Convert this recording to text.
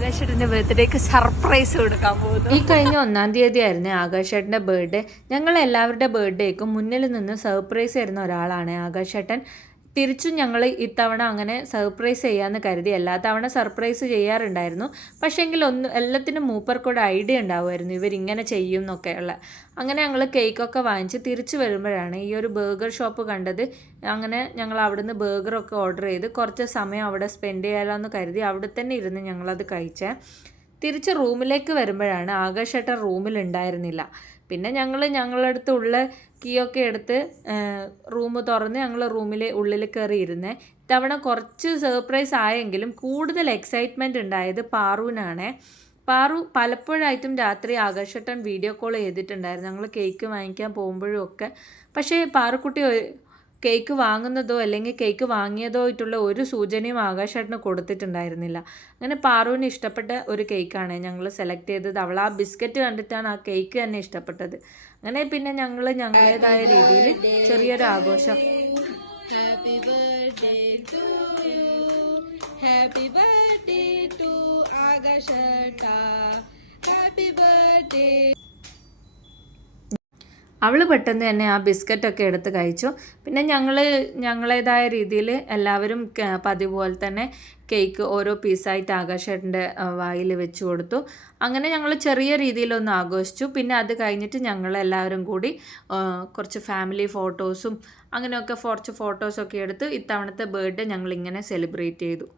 ആകാശേട്ടന്റെ ബർത്ത്ഡേക്ക് സർപ്രൈസ് കൊടുക്കാൻ പോകുന്നു. ഈ കഴിഞ്ഞ ഒന്നാം തീയതി ആയിരുന്നു ആകാശേട്ടന്റെ ബർത്ത്ഡേ. ഞങ്ങൾ എല്ലാവരുടെ ബർത്ത്ഡേക്കും മുന്നിൽ നിന്ന് സർപ്രൈസ് തരുന്ന ഒരാളാണ് ആകാശേട്ടൻ. തിരിച്ചും ഞങ്ങൾ ഇത്തവണ അങ്ങനെ സർപ്രൈസ് ചെയ്യാമെന്ന് കരുതി. എല്ലാ തവണ സർപ്രൈസ് ചെയ്യാറുണ്ടായിരുന്നു. പക്ഷേങ്കിൽ ഒന്ന് എല്ലാത്തിനും മൂപ്പർക്കൂടെ ഐഡിയ ഉണ്ടാവുമായിരുന്നു. ഇവരിങ്ങനെ ചെയ്യും എന്നൊക്കെയുള്ള അങ്ങനെ ഞങ്ങൾ കേക്കൊക്കെ വാങ്ങിച്ച് തിരിച്ചു വരുമ്പോഴാണ് ഈ ഒരു ബർഗർ ഷോപ്പ് കണ്ടത്. അങ്ങനെ ഞങ്ങൾ അവിടുന്ന് ബർഗറൊക്കെ ഓർഡർ ചെയ്ത് കുറച്ച് സമയം അവിടെ സ്പെൻഡ് ചെയ്യാമല്ലോ എന്ന് കരുതി അവിടെ തന്നെ ഇരുന്ന് ഞങ്ങളത് കഴിച്ചേ. തിരിച്ച് റൂമിലേക്ക് വരുമ്പോഴാണ് ആകാശേട്ടൻ റൂമിൽ ഉണ്ടായിരുന്നില്ല പിന്നെ ഞങ്ങൾ ഞങ്ങളുടെ അടുത്തുള്ള കീയൊക്കെ എടുത്ത് റൂം തുറന്ന് ഞങ്ങൾ റൂമിലെ ഉള്ളിൽ കയറി ഇരുന്നേ ഇത്തവണ കുറച്ച് സർപ്രൈസ് ആയെങ്കിലും കൂടുതൽ എക്സൈറ്റ്മെന്റ് ഉണ്ടായത് പാറുവിനാണ്. പാറു പലപ്പോഴായിട്ടും രാത്രി ആകാശേട്ടൻ വീഡിയോ കോൾ ചെയ്തിട്ടുണ്ടായിരുന്നു. ഞങ്ങൾ കേക്ക് വാങ്ങിക്കാൻ പോകുമ്പോഴും ഒക്കെ. പക്ഷേ പാറുക്കുട്ടി കേക്ക് വാങ്ങുന്നതോ അല്ലെങ്കിൽ കേക്ക് വാങ്ങിയതോ ആയിട്ടുള്ള ഒരു സൂചനയും ആകാശേട്ടന് കൊടുത്തിട്ടുണ്ടായിരുന്നില്ല അങ്ങനെ പാറുവിന് ഇഷ്ടപ്പെട്ട ഒരു കേക്കാണ് ഞങ്ങൾ സെലക്ട് ചെയ്തത് അവൾ ആ ബിസ്ക്കറ്റ് കണ്ടിട്ടാണ് ആ കേക്ക് തന്നെ ഇഷ്ടപ്പെട്ടത് അങ്ങനെ പിന്നെ ഞങ്ങൾ ഞങ്ങളുടേതായ രീതിയിൽ ചെറിയൊരു ആഘോഷം happy birthday to. Happy birthday to. Happy birthday. അവൾ പെട്ടെന്ന് തന്നെ ആ ബിസ്ക്കറ്റൊക്കെ എടുത്ത് കഴിച്ചു. പിന്നെ ഞങ്ങൾ ഞങ്ങളേതായ രീതിയിൽ എല്ലാവരും പതിവ് പോലെ തന്നെ കേക്ക് ഓരോ പീസായിട്ട് ആകാശേട്ടന്റെ വായിൽ വെച്ച് കൊടുത്തു. അങ്ങനെ ഞങ്ങൾ ചെറിയ രീതിയിലൊന്ന് ആഘോഷിച്ചു. പിന്നെ അത് കഴിഞ്ഞിട്ട് ഞങ്ങൾ എല്ലാവരും കൂടി കുറച്ച് ഫാമിലി ഫോട്ടോസും അങ്ങനെയൊക്കെ കുറച്ച് ഫോട്ടോസൊക്കെ എടുത്ത് ഇത്തവണത്തെ ബർത്ത്ഡേ ഞങ്ങൾ ഇങ്ങനെ സെലിബ്രേറ്റ് ചെയ്തു.